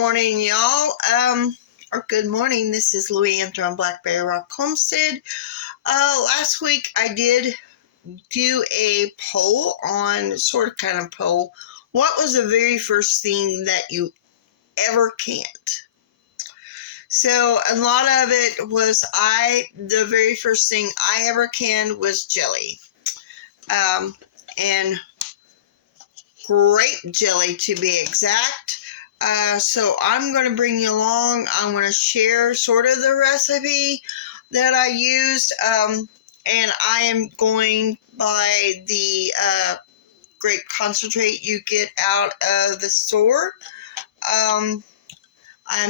morning, y'all. Or good morning. This is Louie from Blackberryrock Homestead. Last week I did do a poll on, kind of poll. What was the very first thing that you ever canned? So a lot of it was the very first thing I ever canned was jelly. And grape jelly to be exact. So I'm going to bring you along. I'm going to share sort of the recipe that I used. And I am going by the grape concentrate you get out of the store. I'm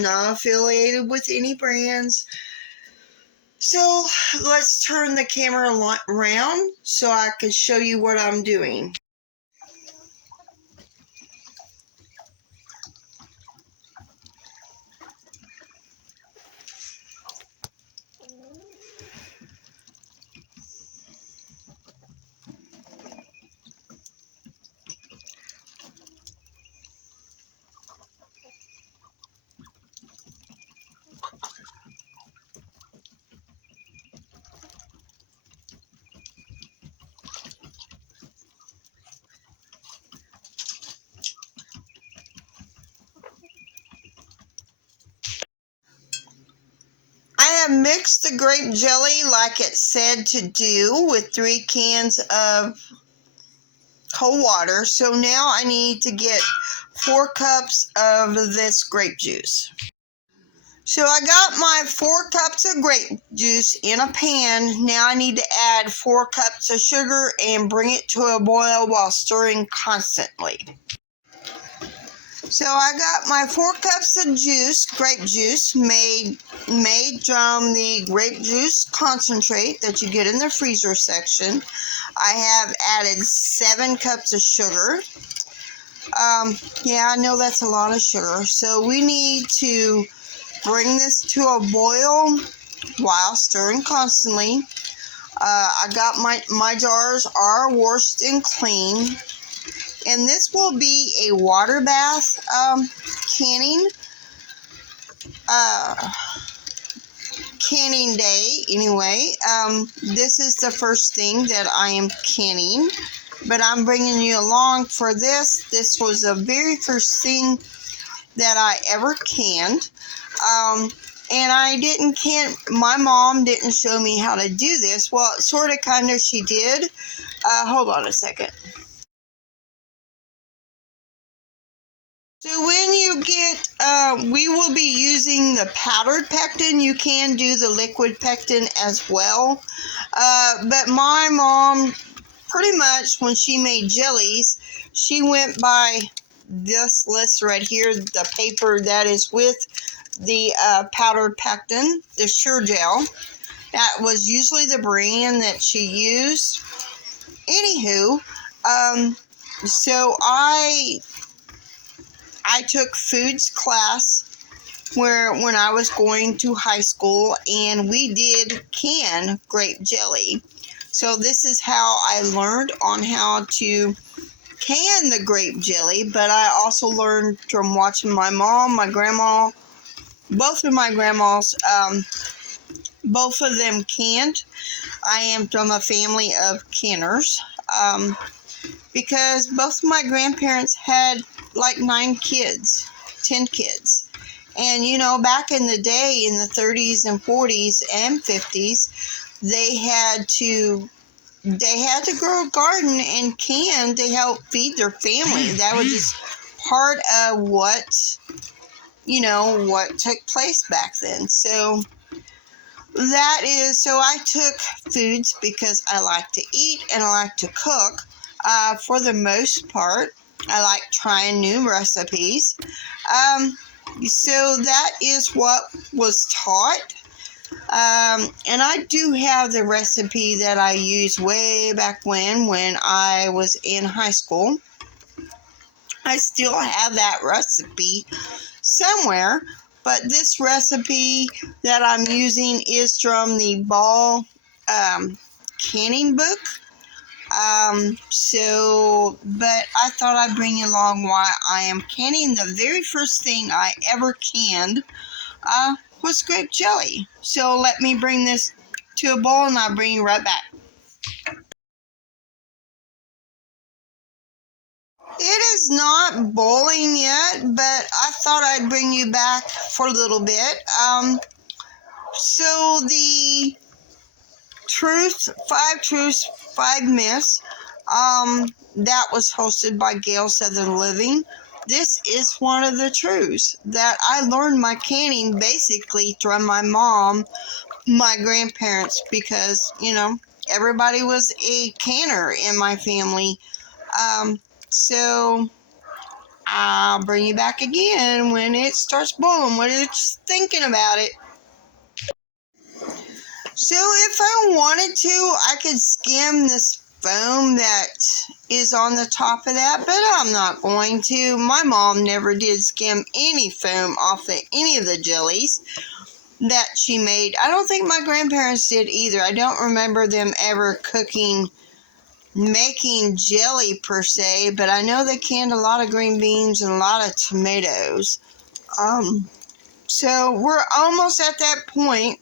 not affiliated with any brands. So let's turn the camera around so I can show you what I'm doing. I have mixed the grape jelly like it said to do with 3 cans of cold water. So now I need to get 4 cups of this grape juice. So I got my 4 cups of grape juice in a pan. Now I need to add 4 cups of sugar and bring it to a boil while stirring constantly. So I got my 4 cups of juice, grape juice, made from the grape juice concentrate that you get in the freezer section. I have added 7 cups of sugar. Yeah, I know that's a lot of sugar. So we need to bring this to a boil while stirring constantly. I got my jars are washed and clean. And this will be a water bath canning day anyway. This is the first thing that I am canning, but I'm bringing you along for this. This was the very first thing that I ever canned. And I didn't can, my mom didn't show me how to do this. Well, sort of, kind of, she did. Hold on a second. So when you get, we will be using the powdered pectin. You can do the liquid pectin as well. But my mom, pretty much when she made jellies, she went by this list right here, the paper that is with the powdered pectin, the Sure Gel. That was usually the brand that she used. Anywho, so I took foods class when I was going to high school, and we did can grape jelly. So this is how I learned on how to can the grape jelly, but I also learned from watching my mom, my grandma, both of my grandmas, both of them canned. I am from a family of canners, because both of my grandparents had like 9 kids, 10 kids. And you know, back in the day, in the 30s and 40s and 50s, they had to grow a garden and can to help feed their family. That was just part of what took place back then. So I took foods because I like to eat and I like to cook. For the most part, I like trying new recipes. So that is what was taught. And I do have the recipe that I used way back when I was in high school. I still have that recipe somewhere, but this recipe that I'm using is from the Ball canning book. But I thought I'd bring you along while I am canning. The very first thing I ever canned was grape jelly. So let me bring this to a boil and I'll bring you right back. It is not boiling yet, but I thought I'd bring you back for a little bit. So the truth, 5 truths, 5 myths, that was hosted by Gail Southern Living. This is one of the truths that I learned my canning basically from my mom, my grandparents, because, you know, everybody was a canner in my family. So I'll bring you back again when it starts boiling, when it's thinking about it. So if I wanted to, I could skim this foam that is on the top of that, but I'm not going to. My mom never did skim any foam off of any of the jellies that she made. I don't think my grandparents did either. I don't remember them ever making jelly per se, but I know they canned a lot of green beans and a lot of tomatoes. So we're almost at that point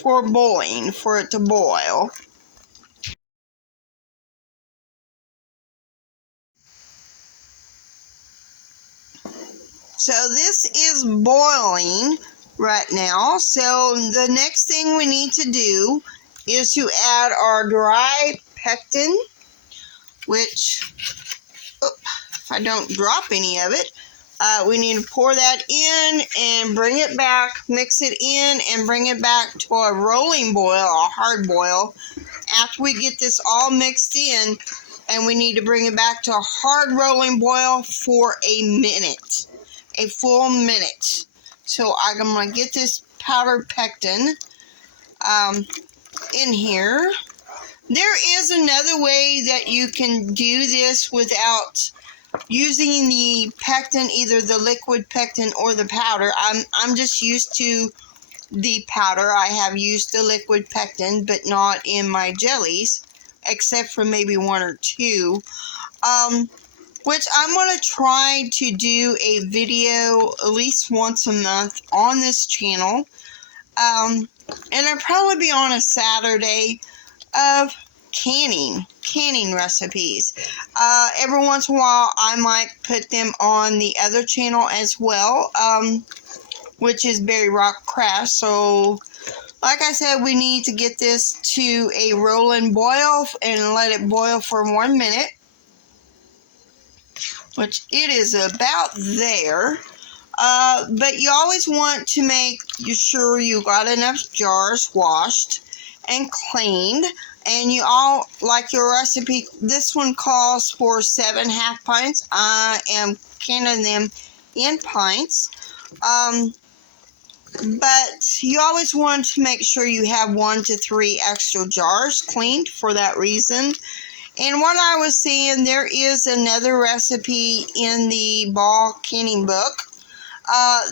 for boiling, for it to boil. So this is boiling right now. So the next thing we need to do is to add our dry pectin, which, if I don't drop any of it, we need to pour that in and bring it back, mix it in and bring it back to a rolling boil, a hard boil. After we get this all mixed in, and we need to bring it back to a hard rolling boil for a minute, a full minute. So I'm going to get this powdered pectin in here. There is another way that you can do this without using the pectin, either the liquid pectin or the powder. I'm just used to the powder. I have used the liquid pectin, but not in my jellies, except for maybe 1 or 2. Which I'm going to try to do a video at least once a month on this channel. And it'll probably be on a Saturday of canning recipes. Every once in a while I might put them on the other channel as well, which is Blackberryrock Craft. So like I said, we need to get this to a rolling boil and let it boil for 1 minute, which it is about there. But you always want to make sure you got enough jars washed and cleaned. And you all, like your recipe, this one calls for 7 half pints. I am canning them in pints. But you always want to make sure you have 1 to 3 extra jars cleaned for that reason. And what I was seeing, there is another recipe in the Ball Canning book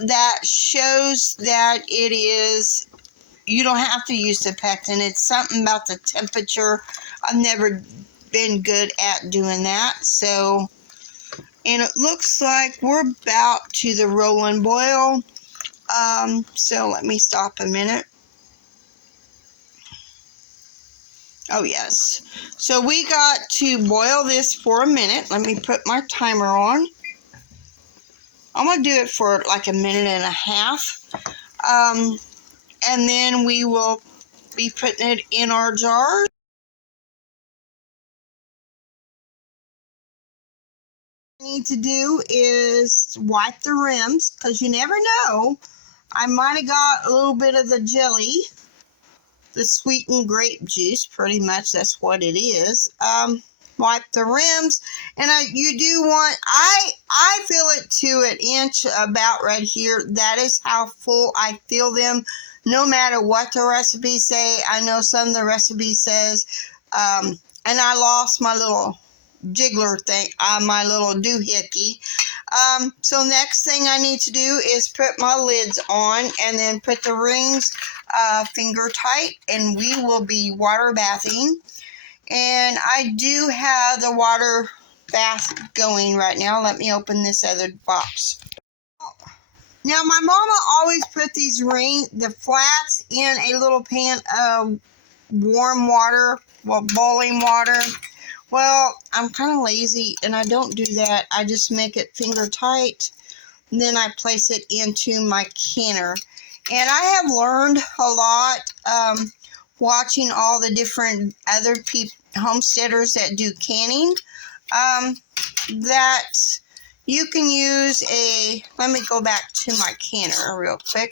that shows that it is, you don't have to use the pectin. It's something about the temperature. I've never been good at doing that. So, and it looks like we're about to the rolling boil. So let me stop a minute. Oh, yes. So we got to boil this for a minute. Let me put my timer on. I'm going to do it for like a minute and a half. And then we will be putting it in our jars. What I need to do is wipe the rims, because you never know. I might have got a little bit of the jelly, the sweetened grape juice, pretty much that's what it is. Wipe the rims, and you do want, I fill it to an inch about right here. That is how full I fill them, no matter what the recipes say. I know some of the recipes says, and I lost my little jiggler thing, my little doohickey. So next thing I need to do is put my lids on and then put the rings finger tight, and we will be water bathing. And I do have the water bath going right now. Let me open this other box. Now, my mama always put the flats in a little pan of warm water, boiling water. Well, I'm kind of lazy and I don't do that. I just make it finger tight, and then I place it into my canner. And I have learned a lot watching all the different other homesteaders that do canning, that you can use let me go back to my canner real quick.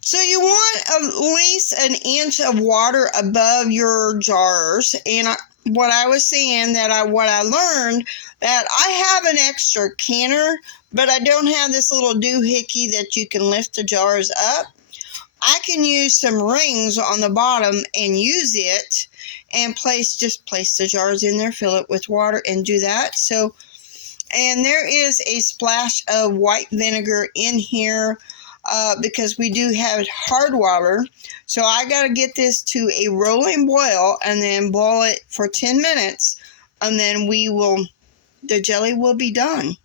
So you want at least an inch of water above your jars. And what I was saying what I learned, that I have an extra canner, but I don't have this little doohickey that you can lift the jars up. I can use some rings on the bottom and use it and just place the jars in there, fill it with water and do that. So, and there is a splash of white vinegar in here because we do have hard water. So I got to get this to a rolling boil and then boil it for 10 minutes, and then the jelly will be done.